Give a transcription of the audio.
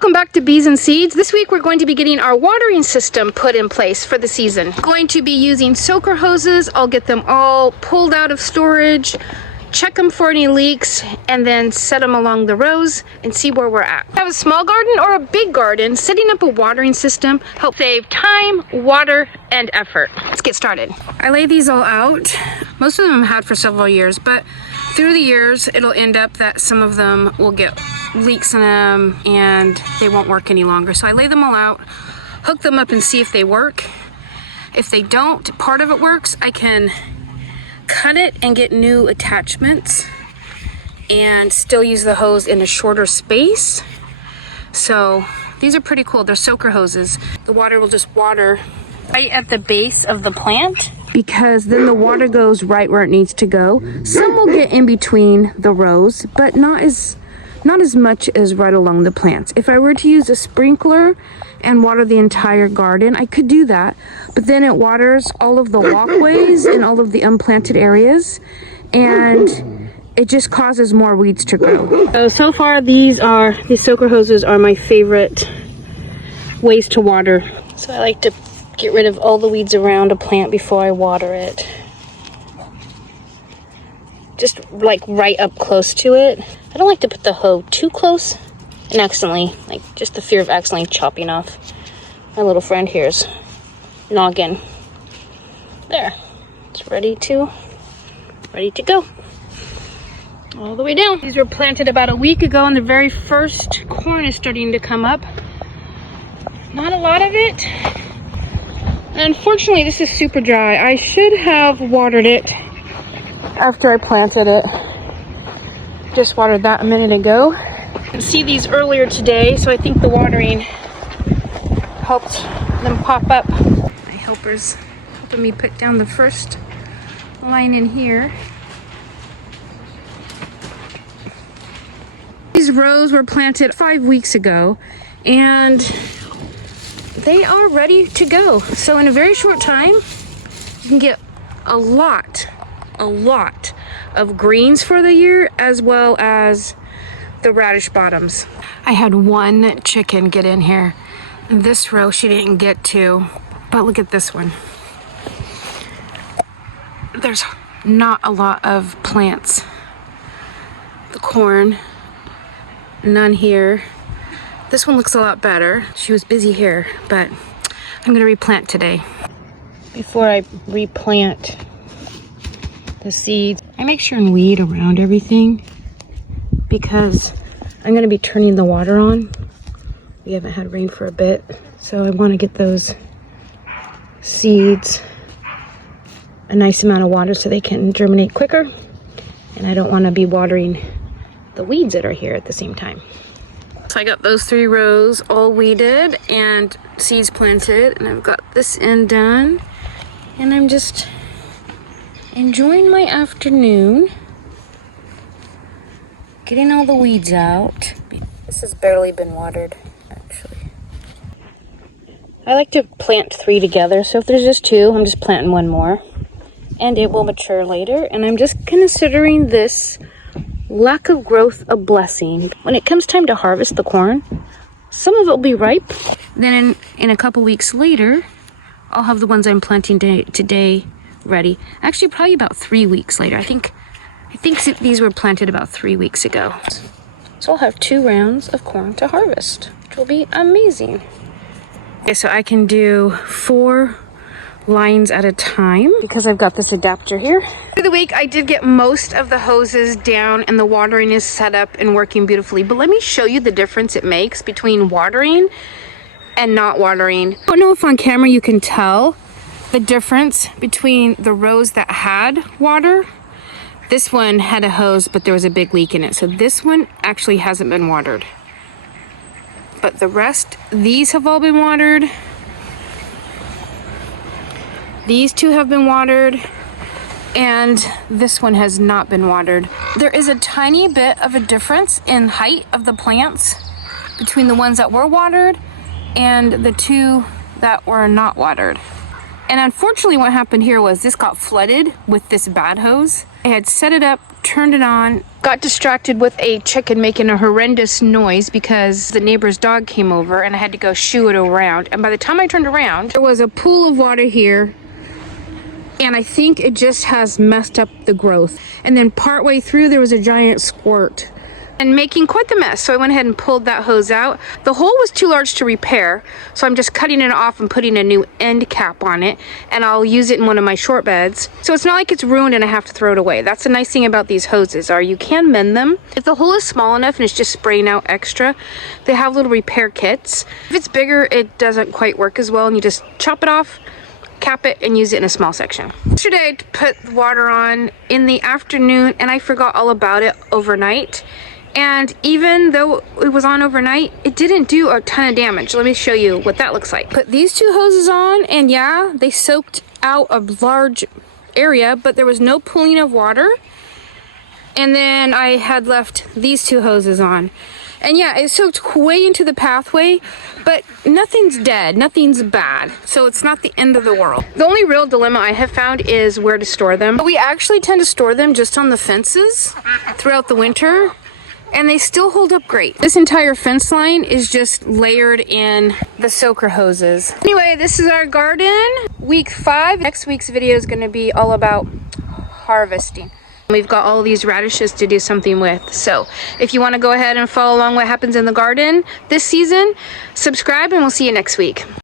Welcome back to Bees and Seeds. This week we're going to be getting our watering system put in place for the season. Going to be using soaker hoses. I'll get them all pulled out of storage, check them for any leaks, and then set them along the rows and see where we're at. Have a small garden or a big garden, setting up a watering system helps save time, water, and effort. Let's get started. I lay these all out. Most of them I've had for several years, but through the years it'll end up that some of them will get leaks in them and they won't work any longer. So I lay them all out, hook them up and see if they work. If they don't, part of it works, I can cut it and get new attachments and still use the hose in a shorter space. So these are pretty cool. They're soaker hoses. The water will just water right at the base of the plant because then the water goes right where it needs to go. Some will get in between the rows, but not as much as right along the plants. If I were to use a sprinkler and water the entire garden, I could do that, but then it waters all of the walkways and all of the unplanted areas, and it just causes more weeds to grow. So far these soaker hoses are my favorite ways to water. So I like to get rid of all the weeds around a plant before I water it. Just like right up close to it. I don't like to put the hoe too close and accidentally, like just the fear of accidentally chopping off my little friend here's noggin. There, it's ready to go. All the way down. These were planted about a week ago and the very first corn is starting to come up. Not a lot of it. Unfortunately, this is super dry. I should have watered it after I planted it. Just watered that a minute ago. I could see these earlier today, so I think the watering helped them pop up. My helper's helping me put down the first line in here. These rows were planted 5 weeks ago, and they are ready to go. So in a very short time, you can get a lot of greens for the year, as well as the radish bottoms. I had one chicken get in here. This row she didn't get to, but look at this one. There's not a lot of plants. The corn, none here. This one looks a lot better. She was busy here, but I'm gonna replant today. Before I replant the seeds, I make sure and weed around everything because I'm gonna be turning the water on. We haven't had rain for a bit, so I wanna get those seeds a nice amount of water so they can germinate quicker. And I don't wanna be watering the weeds that are here at the same time. So I got those 3 rows all weeded and seeds planted, and I've got this end done. And I'm just enjoying my afternoon, getting all the weeds out. This has barely been watered, actually. I like to plant 3 together, so if there's just 2, I'm just planting 1 more. And it will mature later, and I'm just considering this lack of growth a blessing. When it comes time to harvest the corn, some of it will be ripe. Then in a couple weeks later, I'll have the ones I'm planting today ready. Actually, probably about 3 weeks later. I think these were planted about 3 weeks ago. So I'll have 2 rounds of corn to harvest, which will be amazing. Okay, so I can do 4 lines at a time because I've got this adapter here. For the week, I did get most of the hoses down and the watering is set up and working beautifully. But let me show you the difference it makes between watering and not watering. I don't know if on camera you can tell the difference between the rows that had water. This one had a hose, but there was a big leak in it. So this one actually hasn't been watered. But the rest, these have all been watered. These 2 have been watered, and this one has not been watered. There is a tiny bit of a difference in height of the plants between the ones that were watered and the 2 that were not watered. And unfortunately what happened here was this got flooded with this bad hose. I had set it up turned it on, got distracted with a chicken making a horrendous noise because the neighbor's dog came over and I had to go shoo it around. And by the time I turned around, there was a pool of water here. And I think it just has messed up the growth. And then partway through, there was a giant squirt and making quite the mess. So I went ahead and pulled that hose out. The hole was too large to repair, so I'm just cutting it off and putting a new end cap on it, and I'll use it in one of my short beds. So it's not like it's ruined and I have to throw it away. That's the nice thing about these hoses, are you can mend them. If the hole is small enough and it's just spraying out extra, they have little repair kits. If it's bigger, it doesn't quite work as well, and you just chop it off, cap it, and use it in a small section. Yesterday I put water on in the afternoon and I forgot all about it overnight. And even though it was on overnight, it didn't do a ton of damage. Let me show you what that looks like. Put these two hoses on, and yeah, they soaked out a large area, but there was no pooling of water. And then I had left these two hoses on. And yeah, it soaked way into the pathway, but nothing's dead, nothing's bad. So it's not the end of the world. The only real dilemma I have found is where to store them. We actually tend to store them just on the fences throughout the winter, and they still hold up great. This entire fence line is just layered in the soaker hoses. Anyway, this is our garden, week 5. Next week's video is gonna be all about harvesting. We've got all these radishes to do something with. So if you wanna go ahead and follow along what happens in the garden this season, subscribe and we'll see you next week.